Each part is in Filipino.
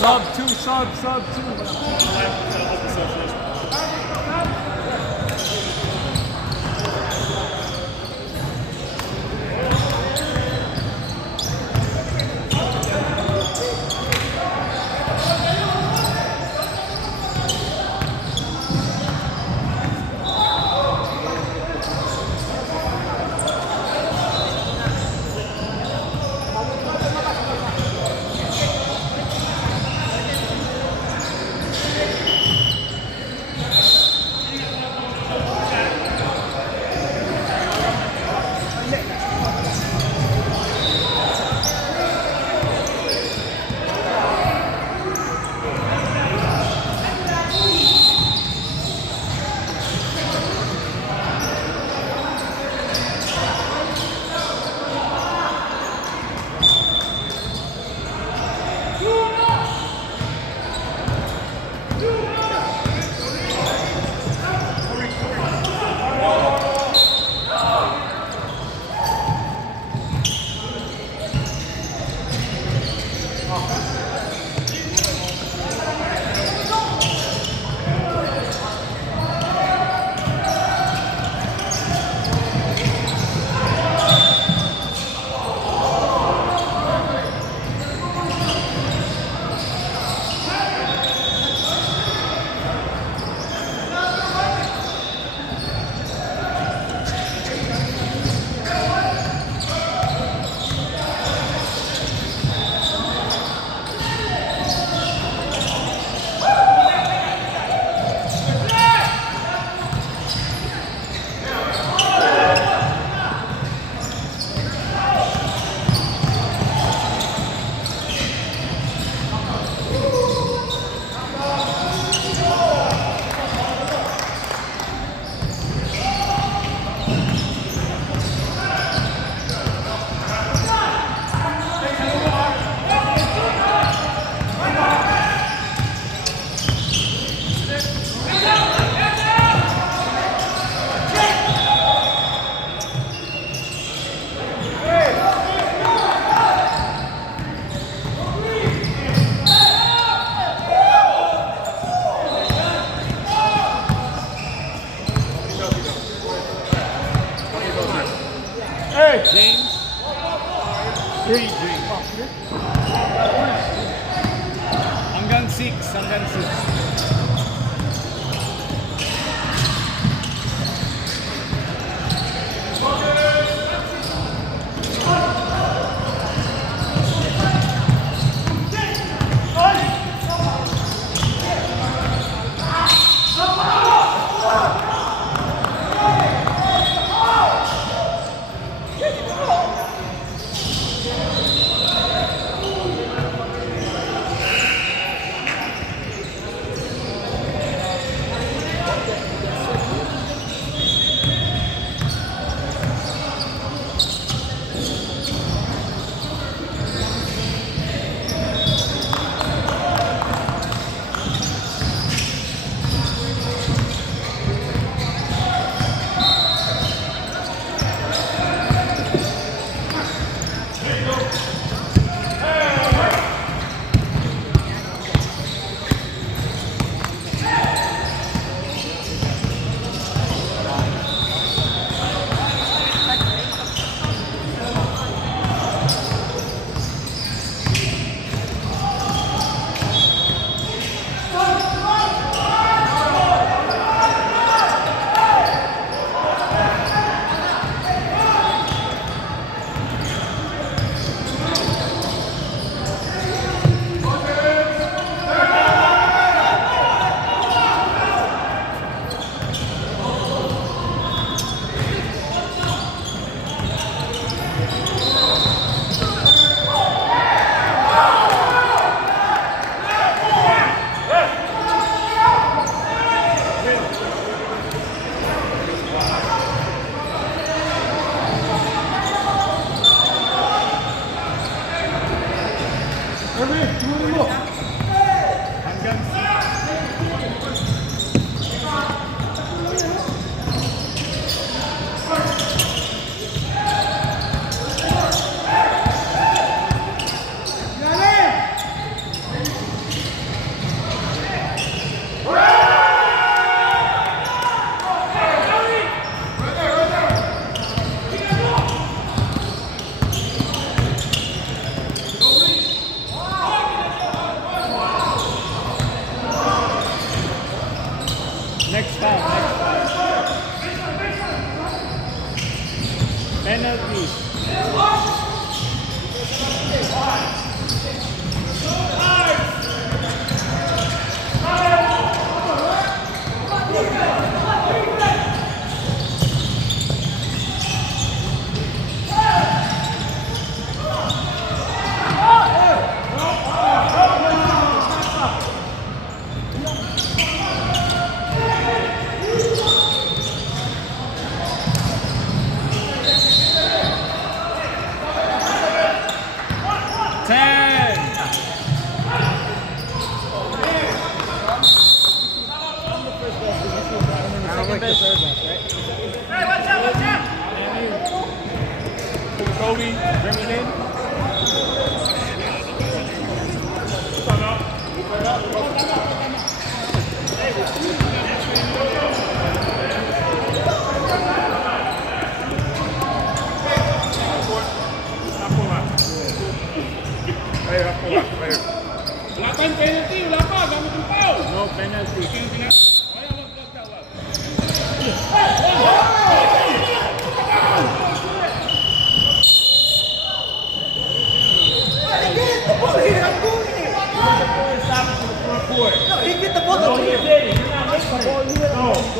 Sub two. James. 3 James. Hanggang 6. Kobe, bring me in. Wala tayong penalty, wala pa, gamit yung foul. No penalty. Wala, wag. No, he get the ball. No, he did. You're not making the ball. No.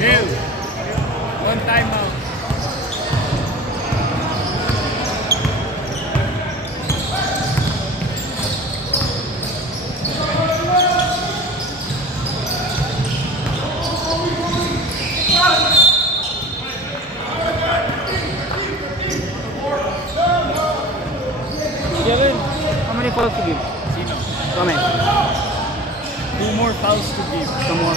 Nil. One timeout. Kevin, how many fouls to give? Sino? Kami. 2 more fouls to give. Some more.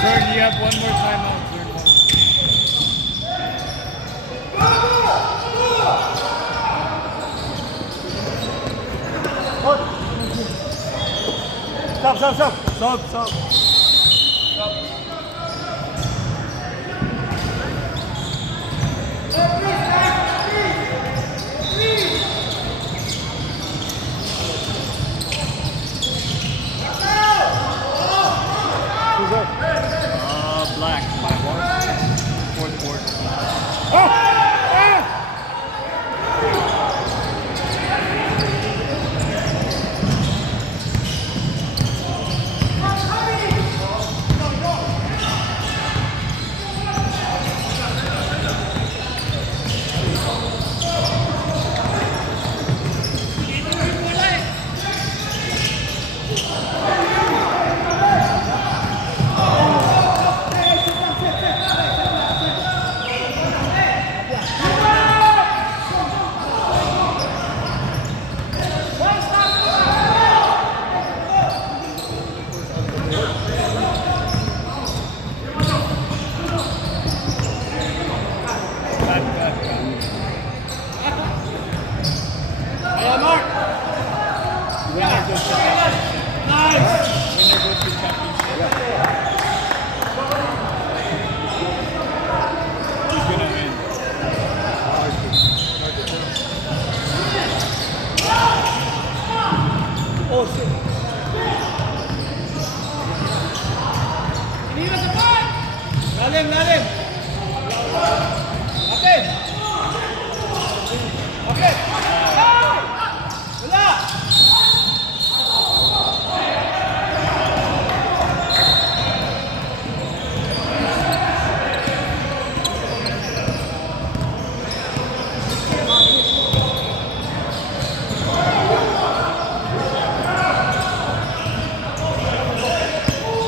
Sir, you have one more timeout. Stop. Black. By one. Fourth quarter. Lalim. Atin. Okay. Wala.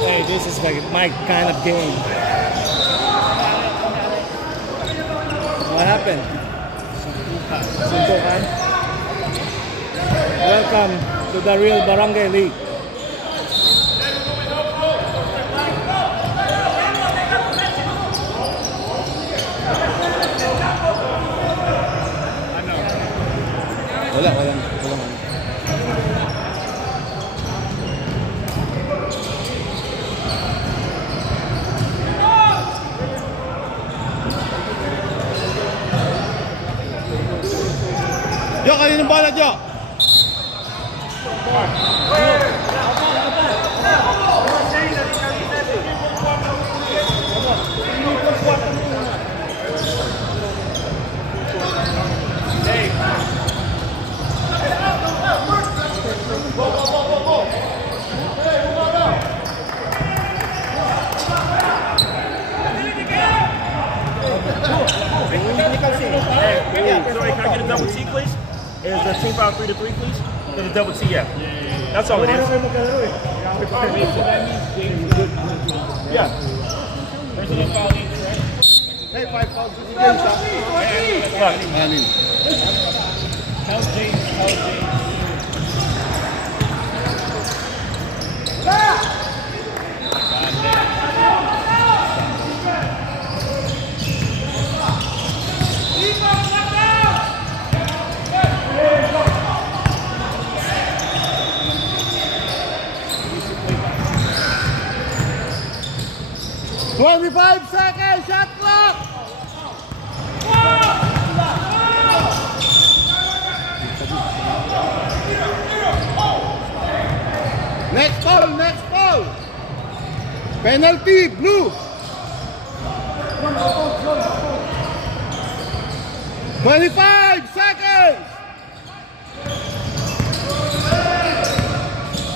Hey, this is my kind of game. What happened? Suntukan? Welcome to the real Barangay League. Walang. Jo, kayo ng bala, Jo. Sorry, can I get a double T, please? Is the team foul 3 to 3, please? Get a double T, yeah. That's all it is. Yeah. Personal foul needs, right? Hey, 5 fouls in the game, sa. Anin. Tell James. "25 seconds, shot clock!" Next foul! Penalty, blue! 25 seconds!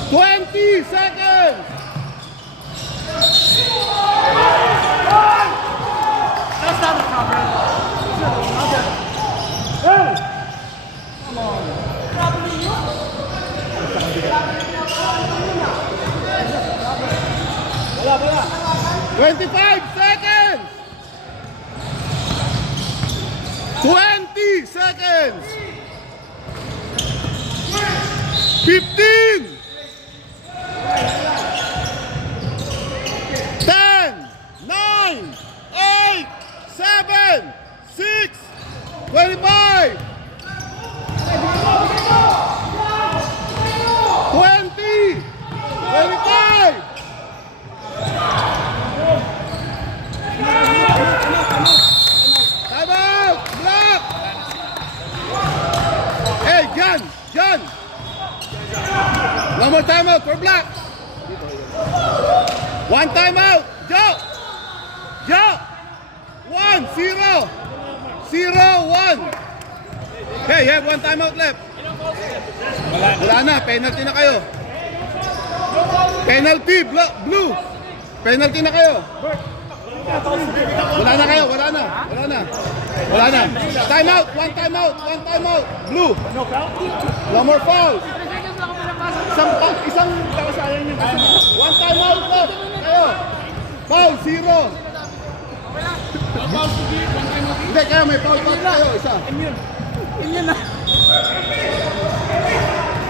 20 seconds! Wala. 25 seconds! 20 seconds! 15! 10, 9, 8, 7, 6, 25, 20, 25. Time out! Block! Hey, John! No more timeout for Black. One timeout. Joe. 1, 0. 0, 1. Okay, you have one timeout left. Wala na. Penalty na kayo. Penalty. Blue. Penalty na kayo. Wala na kayo. Wala na. Timeout. One timeout. Blue. No more foul. Isang kasayan yung kasama. One timeout left. Kayo. Foul, 0. Hindi, kaya may foul pa tayo. Isa. Immune na.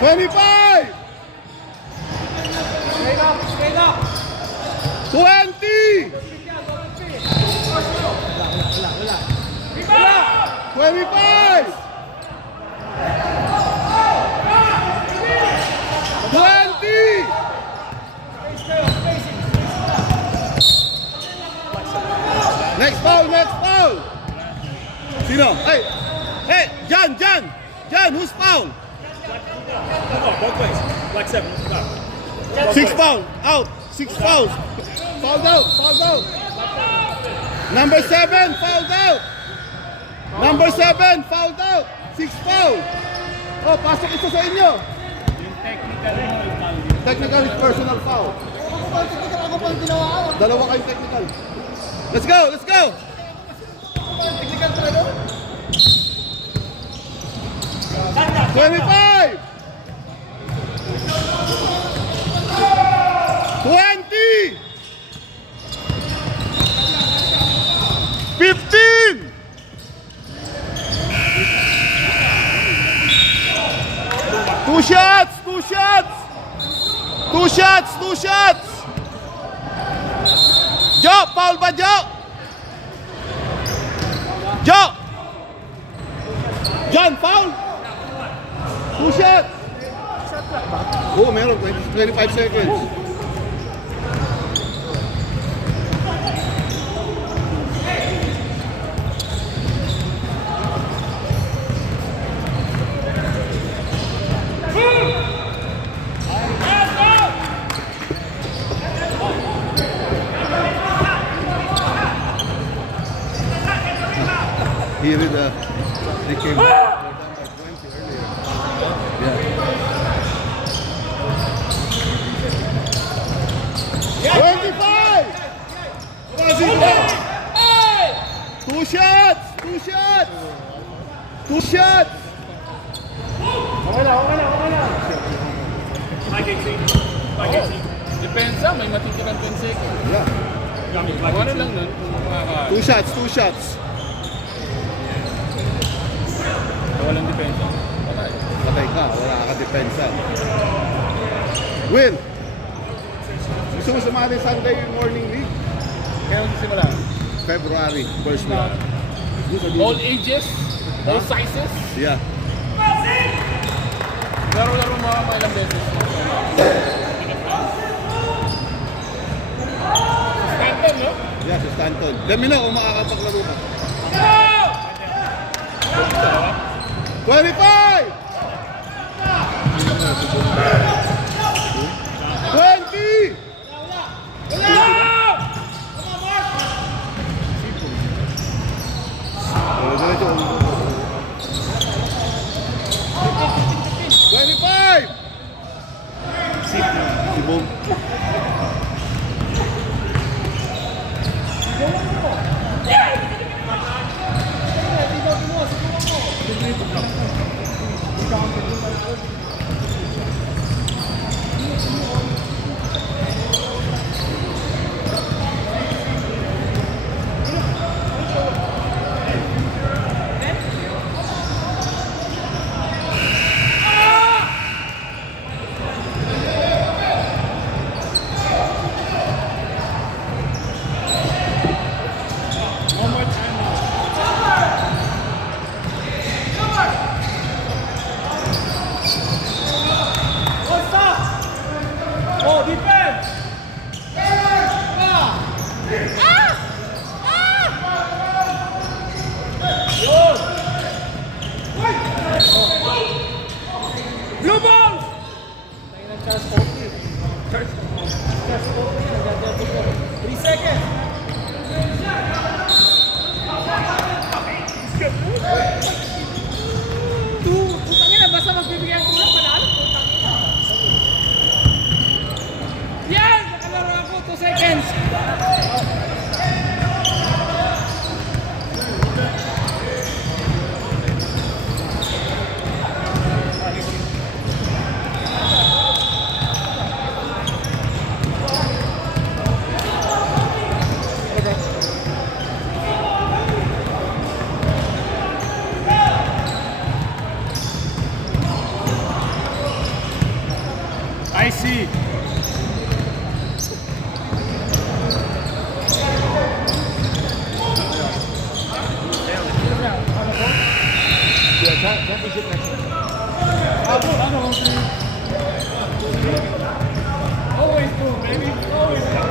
25. Straight up. 20. 25. 20. Next foul. Sino? Hey, John, who's foul? Both ways. Black 7. 6 foul, out. 6 fouls. Fouled out. Number 7, fouled out. 6 foul. Oh, pasok isa sa inyo. Technical is personal foul. Dalawa kayong technical. Let's go. 25. 20. 15. 2 shots. 2 shots. Joe, foul ba, Joe? John, foul? Two shots! Oo, meron. 25 seconds. Here is they came more than 20 earlier. Yeah. 25! Two shots! Two shots! Two shots! Depensa, may matitirang 10 seconds. Yeah. Ano lang nun? Two shots, two shots. Walang depensa. Patay ka, wala ka depensa. Will! Gusto mo sumali Sunday morning league? Kaya magsisimula. February, first week. All ages, all sizes. Yeah. Laro-laro mga ilang beses. Stanton, no? Yeah, sa Stanton. Let me know kung makakapaglaro ka. 25! 20! Diretso. 25! Si Boom. Blue balls! Putang ina, basta magbibigyan ko lang, panalo. Putang ina. Yan! Nakalaro ako, 2 seconds. I see. Always do, baby. Always.